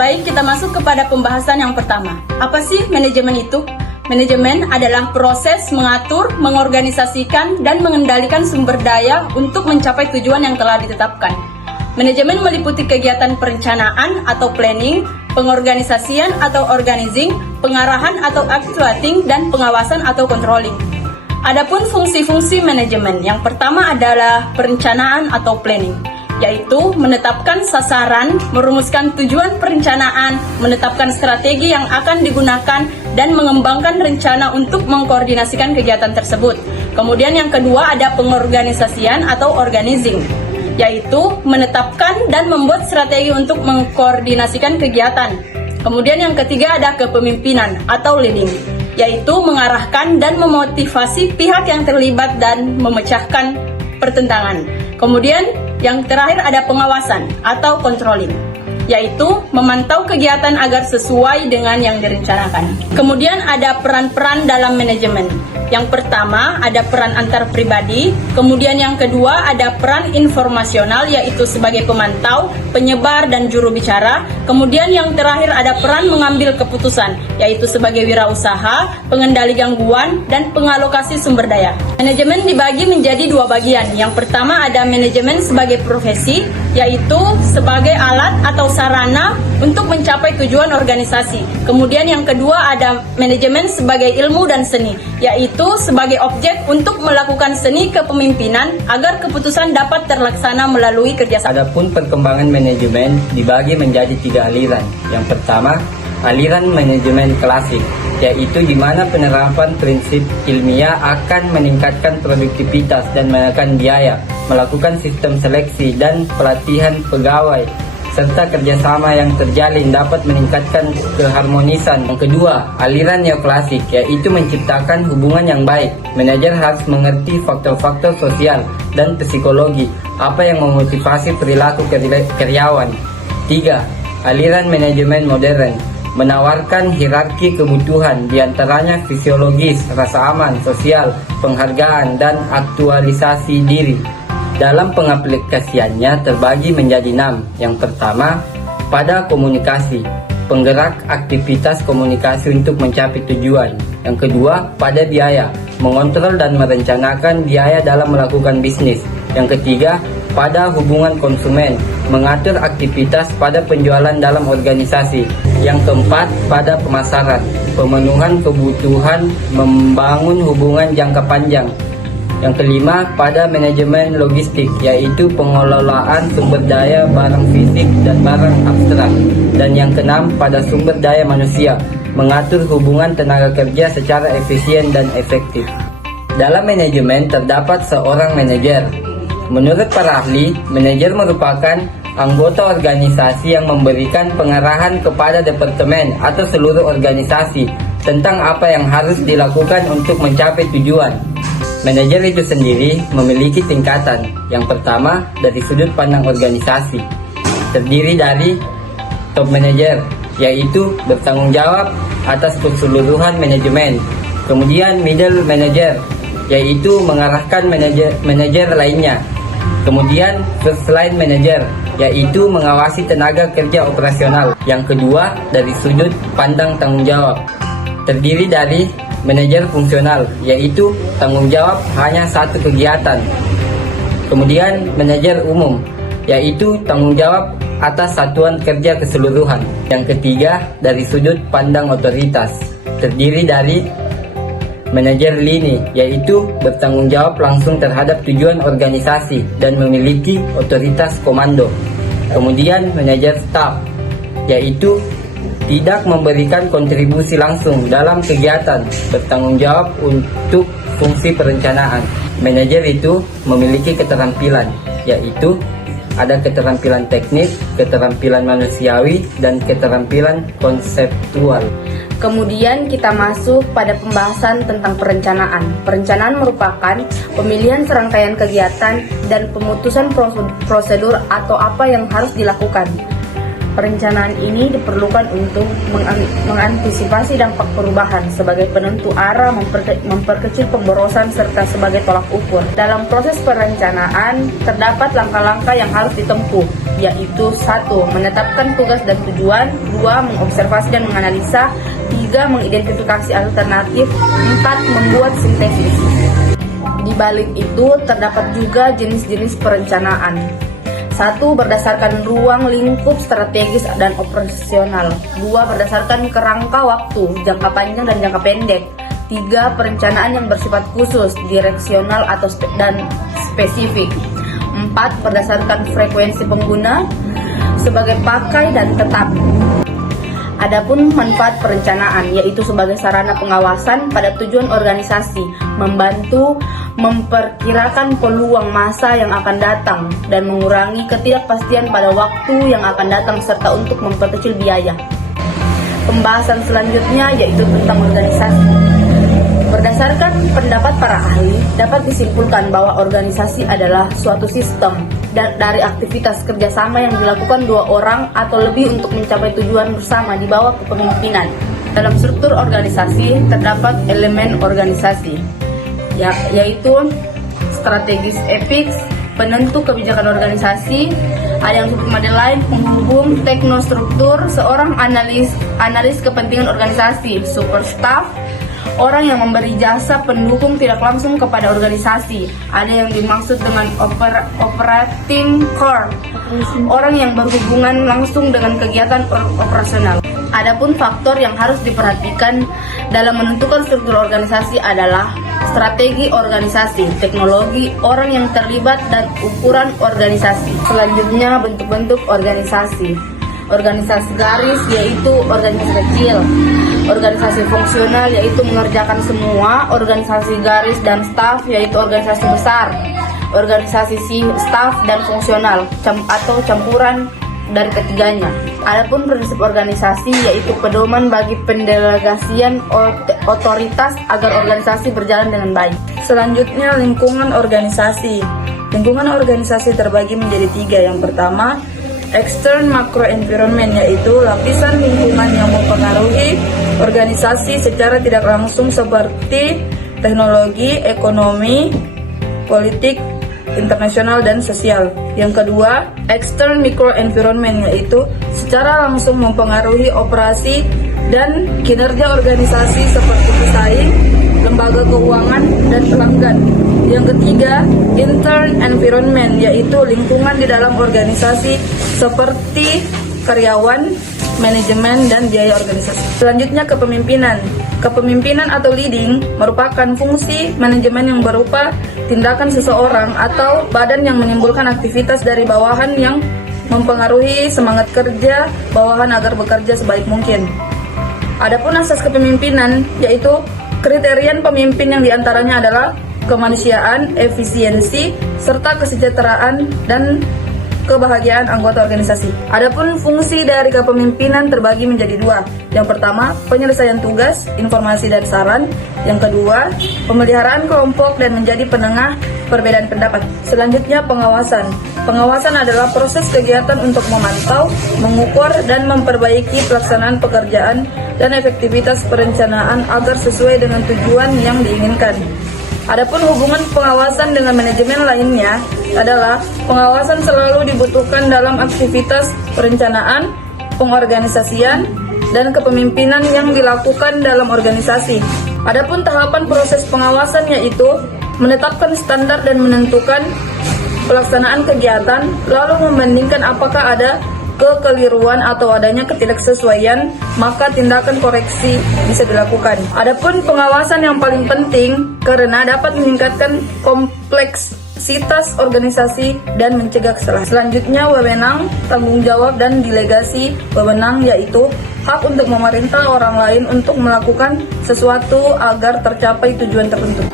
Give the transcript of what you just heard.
Baik, kita masuk kepada pembahasan yang pertama. Apa sih manajemen itu? Manajemen adalah proses mengatur, mengorganisasikan, dan mengendalikan sumber daya untuk mencapai tujuan yang telah ditetapkan. Manajemen meliputi kegiatan perencanaan atau planning, pengorganisasian atau organizing, pengarahan atau actuating, dan pengawasan atau controlling. Adapun fungsi-fungsi manajemen, yang pertama adalah perencanaan atau planning, yaitu menetapkan sasaran, merumuskan tujuan perencanaan, menetapkan strategi yang akan digunakan, dan mengembangkan rencana untuk mengkoordinasikan kegiatan tersebut. Kemudian yang kedua ada pengorganisasian atau organizing, yaitu menetapkan dan membuat strategi untuk mengkoordinasikan kegiatan. Kemudian yang ketiga ada kepemimpinan atau leading, yaitu mengarahkan dan memotivasi pihak yang terlibat dan memecahkan pertentangan. Kemudian yang terakhir ada pengawasan atau controlling, yaitu memantau kegiatan agar sesuai dengan yang direncanakan. Kemudian ada peran-peran dalam manajemen. Yang pertama ada peran antar pribadi, kemudian yang kedua ada peran informasional, yaitu sebagai pemantau, penyebar, dan juru bicara. Kemudian yang terakhir ada peran mengambil keputusan, yaitu sebagai wirausaha, pengendali gangguan, dan pengalokasi sumber daya. Manajemen dibagi menjadi dua bagian. Yang pertama ada manajemen sebagai profesi, yaitu sebagai alat atau sarana untuk mencapai tujuan organisasi. Kemudian yang kedua ada manajemen sebagai ilmu dan seni, yaitu sebagai objek untuk melakukan seni kepemimpinan agar keputusan dapat terlaksana melalui kerjasama. Adapun perkembangan manajemen dibagi menjadi 3 aliran. Yang pertama, aliran manajemen klasik, yaitu di mana penerapan prinsip ilmiah akan meningkatkan produktivitas dan menekan biaya, melakukan sistem seleksi dan pelatihan pegawai, serta kerjasama yang terjalin dapat meningkatkan keharmonisan. Yang kedua, aliran neoklasik, yaitu menciptakan hubungan yang baik. Manajer harus mengerti faktor-faktor sosial dan psikologi, apa yang memotivasi perilaku karyawan. 3. Aliran manajemen modern, menawarkan hierarki kebutuhan, diantaranya fisiologis, rasa aman, sosial, penghargaan, dan aktualisasi diri. Dalam pengaplikasiannya terbagi menjadi 6. Yang pertama, pada komunikasi, penggerak aktivitas komunikasi untuk mencapai tujuan. Yang kedua, pada biaya, mengontrol dan merencanakan biaya dalam melakukan bisnis. Yang ketiga, pada hubungan konsumen, mengatur aktivitas pada penjualan dalam organisasi. Yang keempat, pada pemasaran, pemenuhan kebutuhan, membangun hubungan jangka panjang. Yang kelima, pada manajemen logistik, yaitu pengelolaan sumber daya barang fisik dan barang abstrak. Dan yang keenam, pada sumber daya manusia, mengatur hubungan tenaga kerja secara efisien dan efektif. Dalam manajemen terdapat seorang manajer. Menurut para ahli, manajer merupakan anggota organisasi yang memberikan pengarahan kepada departemen atau seluruh organisasi tentang apa yang harus dilakukan untuk mencapai tujuan. Manajer itu sendiri memiliki tingkatan. Yang pertama, dari sudut pandang organisasi, terdiri dari top manager, yaitu bertanggung jawab atas keseluruhan manajemen. Kemudian middle manager, yaitu mengarahkan manajer lainnya. Kemudian first line manager, yaitu mengawasi tenaga kerja operasional. Yang kedua, dari sudut pandang tanggung jawab, terdiri dari manajer fungsional, yaitu tanggung jawab hanya satu kegiatan. Kemudian manajer umum, yaitu tanggung jawab atas satuan kerja keseluruhan. Yang ketiga, dari sudut pandang otoritas, terdiri dari manajer lini, yaitu bertanggung jawab langsung terhadap tujuan organisasi dan memiliki otoritas komando. Kemudian manajer staff, yaitu tidak memberikan kontribusi langsung dalam kegiatan, bertanggung jawab untuk fungsi perencanaan. Manajer itu memiliki keterampilan, yaitu ada keterampilan teknis, keterampilan manusiawi, dan keterampilan konseptual. Kemudian kita masuk pada pembahasan tentang perencanaan. Perencanaan merupakan pemilihan serangkaian kegiatan dan pemutusan prosedur atau apa yang harus dilakukan. Perencanaan ini diperlukan untuk mengantisipasi dampak perubahan sebagai penentu arah, memperkecil pemborosan, serta sebagai tolak ukur. Dalam proses perencanaan, terdapat langkah-langkah yang harus ditempuh, yaitu 1. Menetapkan tugas dan tujuan, 2. Mengobservasi dan menganalisa, 3. Mengidentifikasi alternatif, 4. Membuat sintesis. Di balik itu, terdapat juga jenis-jenis perencanaan. 1. Berdasarkan ruang lingkup strategis dan operasional. 2. Berdasarkan kerangka waktu, jangka panjang dan jangka pendek. 3. Perencanaan yang bersifat khusus, direksional dan spesifik. 4. Berdasarkan frekuensi pengguna sebagai pakai dan tetap. Adapun manfaat perencanaan, yaitu sebagai sarana pengawasan pada tujuan organisasi, membantu memperkirakan peluang masa yang akan datang dan mengurangi ketidakpastian pada waktu yang akan datang, serta untuk memperkecil biaya. Pembahasan selanjutnya yaitu tentang organisasi. Berdasarkan pendapat para ahli, dapat disimpulkan bahwa organisasi adalah suatu sistem dari aktivitas kerjasama yang dilakukan 2 orang atau lebih untuk mencapai tujuan bersama di bawah kepemimpinan. Dalam struktur organisasi terdapat elemen organisasi, yaitu strategis epics, penentu kebijakan organisasi, ada yang disebut line, penghubung, teknostruktur, seorang analis kepentingan organisasi, super staff, orang yang memberi jasa pendukung tidak langsung kepada organisasi. Ada yang dimaksud dengan operating core, orang yang berhubungan langsung dengan kegiatan operasional. Adapun faktor yang harus diperhatikan dalam menentukan struktur organisasi adalah strategi organisasi, teknologi, orang yang terlibat, dan ukuran organisasi. Selanjutnya, bentuk-bentuk organisasi. Organisasi garis yaitu organisasi kecil, organisasi fungsional yaitu mengerjakan semua, organisasi garis dan staf yaitu organisasi besar, organisasi staf dan fungsional atau campuran dari ketiganya. Adapun prinsip organisasi yaitu pedoman bagi pendelegasian otoritas agar organisasi berjalan dengan baik. Selanjutnya, lingkungan organisasi. Lingkungan organisasi terbagi menjadi 3. Yang pertama, external macro environment, yaitu lapisan lingkungan yang mempengaruhi organisasi secara tidak langsung seperti teknologi, ekonomi, politik, internasional, dan sosial. Yang kedua, external micro environment, yaitu secara langsung mempengaruhi operasi dan kinerja organisasi seperti pesaing, lembaga keuangan, dan pelanggan. Yang ketiga, intern environment, yaitu lingkungan di dalam organisasi seperti karyawan, manajemen, dan biaya organisasi. Selanjutnya, kepemimpinan. Kepemimpinan atau leading merupakan fungsi manajemen yang berupa tindakan seseorang atau badan yang menimbulkan aktivitas dari bawahan yang mempengaruhi semangat kerja bawahan agar bekerja sebaik mungkin. Adapun asas kepemimpinan, yaitu kriteria pemimpin yang diantaranya adalah kemanusiaan, efisiensi, serta kesejahteraan dan kebahagiaan anggota organisasi. Adapun fungsi dari kepemimpinan terbagi menjadi 2. Yang pertama, penyelesaian tugas, informasi dan saran. Yang kedua, pemeliharaan kelompok dan menjadi penengah perbedaan pendapat. Selanjutnya, pengawasan. Pengawasan adalah proses kegiatan untuk memantau, mengukur, dan memperbaiki pelaksanaan pekerjaan dan efektivitas perencanaan agar sesuai dengan tujuan yang diinginkan. Adapun hubungan pengawasan dengan manajemen lainnya adalah pengawasan selalu dibutuhkan dalam aktivitas perencanaan, pengorganisasian, dan kepemimpinan yang dilakukan dalam organisasi. Adapun tahapan proses pengawasan yaitu menetapkan standar dan menentukan pelaksanaan kegiatan, lalu membandingkan apakah ada kekeliruan atau adanya ketidaksesuaian, maka tindakan koreksi bisa dilakukan. Adapun pengawasan yang paling penting karena dapat meningkatkan kompleksitas organisasi dan mencegah kesalahan. Selanjutnya, wewenang, tanggung jawab, dan delegasi wewenang, yaitu hak untuk memerintah orang lain untuk melakukan sesuatu agar tercapai tujuan tertentu.